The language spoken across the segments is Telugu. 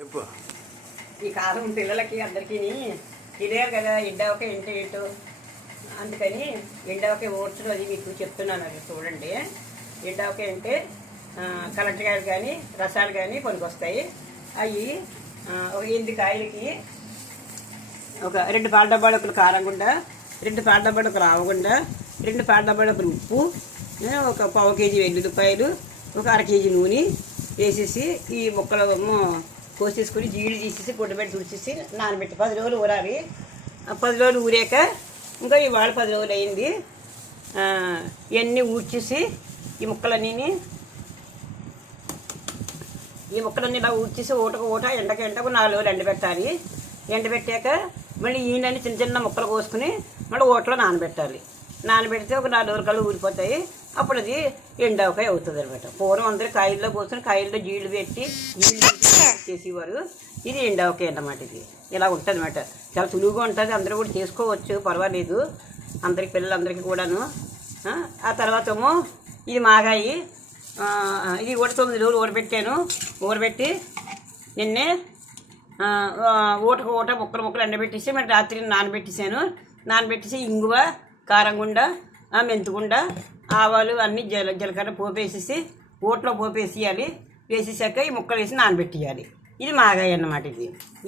చెప్పు. ఈ కాలం పిల్లలకి అందరికీ తెలియాలి కదా, ఎండావకాయ ఏంటి ఏంటో. అందుకని ఎండావకాయ ఓడ్చడం అది మీకు చెప్తున్నాను. అది చూడండి. ఎండావకాయ అంటే కలెక్టకాయలు కానీ రసాలు కానీ పనికొస్తాయి. అవి ఒక 8 కాయలకి ఒక 2 పాల డబ్బాలు కారం గుండా, 2 పాల డబ్బాలు రావకుండా, 2 పాల డబ్బాలు ఉప్పు, ఒక పావు కేజీ వెల్లుల్లిపాయలు, ఒక అర కేజీ నూనె వేసేసి ఈ ముక్కలు కోసేసుకొని జీడి తీసేసి పొట్టు పెట్టి తుడిచేసి నానబెట్టి 10 రోజులు ఊరాలి. 10 రోజులు ఊరాక ఇంకా ఇవాళ 10 రోజులు అయింది. ఇవన్నీ ఊడ్చేసి ఈ ముక్కలన్నీ ఇలా ఊడ్చేసి ఊట ఎండకు 4 రోజులు ఎండబెట్టాలి. ఎండబెట్టాక మళ్ళీ ఈయనని చిన్న చిన్న ముక్కలు కోసుకుని మళ్ళీ ఊటలో నానబెట్టాలి. నానబెడితే ఒక 4 రోజుల కళ్ళు ఊరిపోతాయి. అప్పుడు అది ఎండావకాయ అవుతుంది అనమాట. పూర్వం అందరూ కాయల్లో పోసుకుని కాయల్లో జీళ్ళు పెట్టి చేసేవారు. ఇది ఎండావకాయ అన్నమాట. ఇది ఇలా ఉంటుంది అనమాట. చాలా సులువుగా ఉంటుంది. అందరూ కూడా చేసుకోవచ్చు, పర్వాలేదు. అందరికి పిల్లలందరికీ కూడాను. ఆ తర్వాత ఏమో ఇది మాగాయి. ఇది కూడా 9 రోజులు ఊరబెట్టాను. ఊరబెట్టి నిన్నే ఊట ముక్కలు ఎండబెట్టేసి మరి రాత్రి నానబెట్టేసాను. నానబెట్టేసి ఇంగువ, కారంగుండ, మెంతుగుండ, ఆవాలు అన్నీ జీలకర్ర పోపేసేసి ఊటలో పోపేసేయాలి. వేసేసాక ఈ ముక్కలు వేసి నానబెట్టేయాలి. ఇది మాగాయ అన్నమాట.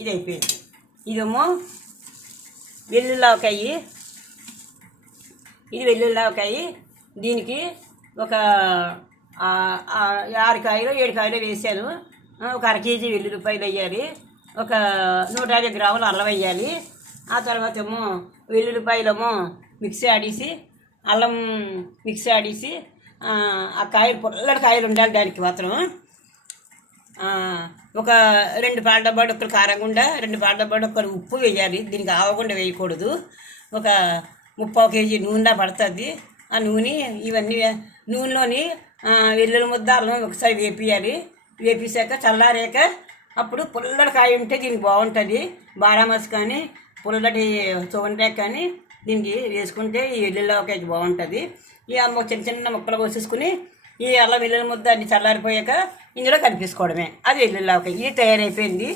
ఇది అయిపోయింది. ఇదేమో వెల్లుల్లికాయ. ఇది వెల్లుల్లికాయ. దీనికి ఒక 6 కాయలు 7 కాయలు వేసాను. ఒక అర కేజీ వెల్లుల్లిపాయలు వేయాలి. ఒక 150 గ్రాములు అల్లం వేయాలి. ఆ తర్వాత ఏమో వెల్లుల్లిపాయలేమో మిక్సీ ఆడేసి అల్లం మిక్సీ ఆడేసి ఆ కాయలు పొల్లటి కాయలు ఉండాలి. దానికి మాత్రం ఒక 2 పాల డబ్బాలు ఒక్కరు కారంగుండా, 2 పాల డబ్బాలు ఒక్కరు ఉప్పు వేయాలి. దీనికి ఆవకుండా వేయకూడదు. ఒక 30 కేజీ నూనె పడుతుంది. ఆ నూనె ఇవన్నీ నూనెలోని వెల్లుల్లి ముద్ద అల్లం ఒకసారి వేపియాలి. వేపేసాక చల్లారాక అప్పుడు పుల్లటి కాయ ఉంటే దీనికి బాగుంటుంది. బారామస్ కానీ పుల్లటి చూవంటాక కానీ దీనికి వేసుకుంటే ఈ వెల్లుల్లికాయకి బాగుంటుంది. ఈ చిన్న చిన్న ముక్కలు కోసేసుకుని ఈ అల్లం వెల్లుల్లి ముద్ద అన్ని చల్లారిపోయాక ఇందులో కలిపేసుకోవడమే. అది వెల్లుల్లికాయ. ఇది తయారైపోయింది.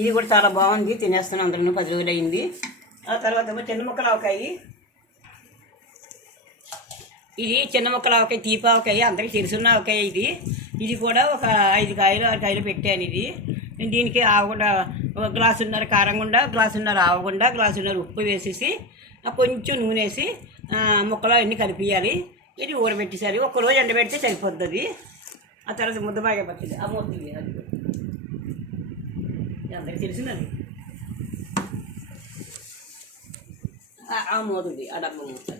ఇది కూడా చాలా బాగుంది. తినేస్తున్నాం అందరూ. 10 రోజులు అయింది. ఆ తర్వాత చిన్న ముక్కల ఆవకాయ. ఇది చిన్న ముక్కల ఆవకాయ, తీపావకాయ, అందరికీ తెలుసున్న ఆవకాయ. ఇది కూడా ఒక 5 కాయలు 6 కాయలు పెట్టాను. దీనికి ఆవకుండా ఒక గ్లాసున్నర కారంగుండా, గ్లాసున్నర ఆవకుండా, గ్లాసున్నర ఉప్పు వేసేసి కొంచెం నూనె వేసి ముక్కలు అన్నీ కలిపియాలి. ఇది ఊరబెట్టేసారి 1 రోజు ఎండబెడితే సరిపోతుంది. ఆ తర్వాత ముద్ద బాగా పడుతుంది. ఆ మూత అది అందరికీ తెలిసినది. ఆ మూతుంది. ఆ డబ్బా మూత.